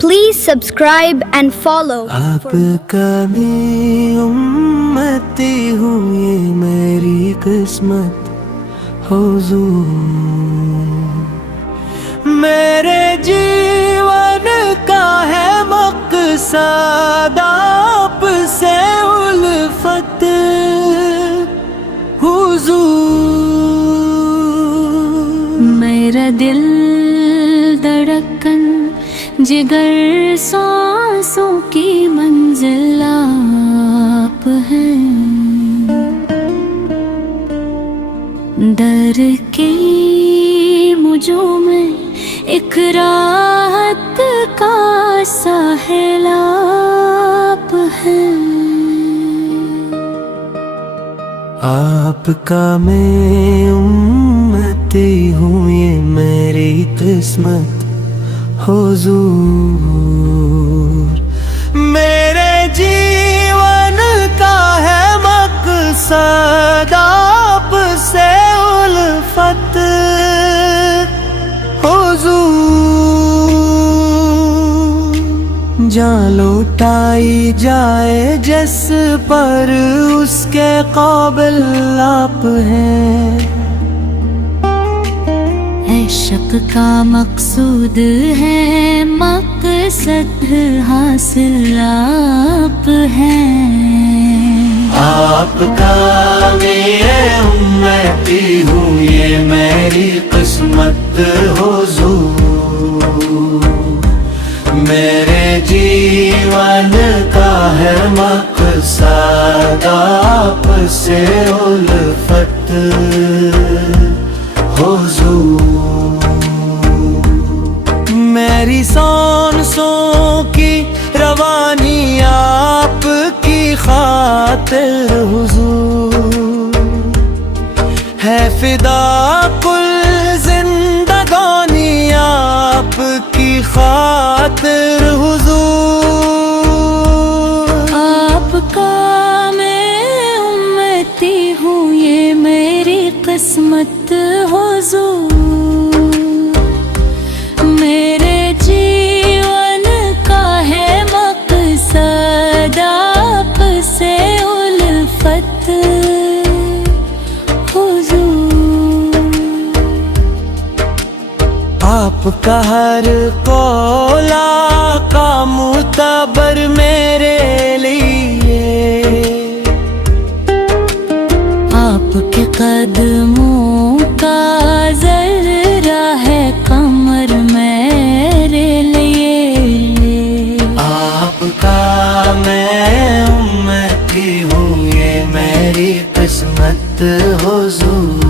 Please subscribe and follow. آپ کا میں امتی ہوں یہ میری قسمت حضور، میرے جیون کا ہے مقصد آپ سے الفت حضور، میرا دل دھڑکن جگر سانسوں کی منزل آپ ہیں، ڈر کے مجھوں میں ایک راحت کا ساحل آپ ہیں، آپ کا میں امتی ہوں یہ میری قسمت حضور، میرے جیون کا ہے مقصد آپ سے الفت حضور، جان لوٹائی جائے جس پر اس کے قابل آپ ہیں، عشق کا مقصود ہے مقصد حاصل آپ ہیں، آپ کا میں امتی ہوں یہ میری قسمت حضور، میرے جیون کا ہے مقصد آپ سے الفت حضور، میری سانسوں کی روانی آپ کی خاطر حضور، ہے فدا کل زندگانی آپ کی خاطر حضور، آپ کا میں امتی ہوں یہ میری قسمت حضور، میرے جیون کا ہے مقصد آپ سے الفت حضور، آپ کا ہر قول آقا معتبر میرے لیے، آپ کے قدموں کا ذرہ ہے قمر میرے لیے، آپ کا میں امتی ہوں یہ میری قسمت حضور،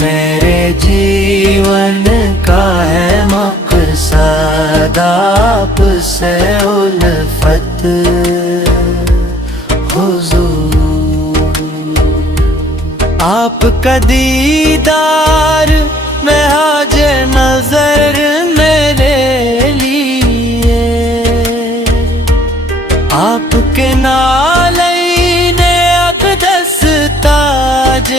میرے جیون کا ہے مقصد آپ سے الفت حضور، آپ کا دیدار محاج نظر میرے لیے، آپ کے نالین اقدس تاج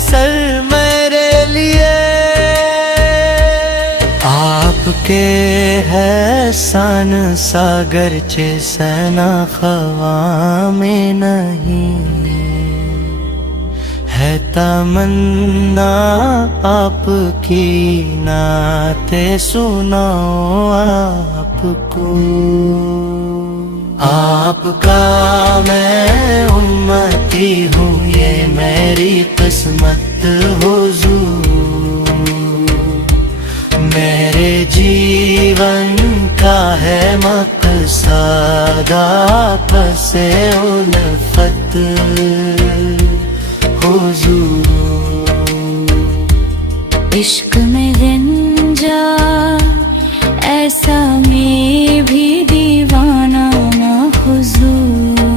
سر میرے لیے، آپ کے احسان ساگر سنا خواہ میں نہیں، ہے تمنا آپ کی نعت سناؤ آپ کو، آپ کا میں امتی ہوں یہ میری قسمت حضور، میرے جیون کا ہے مقصد آپ سے الفت حضور، عشق میں گنجا ایسا میں بھی دیوانہ نہ حضور،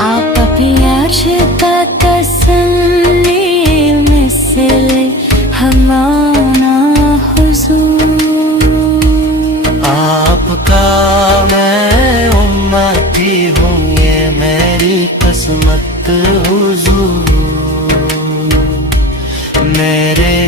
آپ پیاش کا تسلی مثل ہمانا حضور، آپ کا میں امتی ہوں یہ میری قسمت حضور، میرے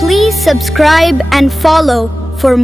Please subscribe and follow for more.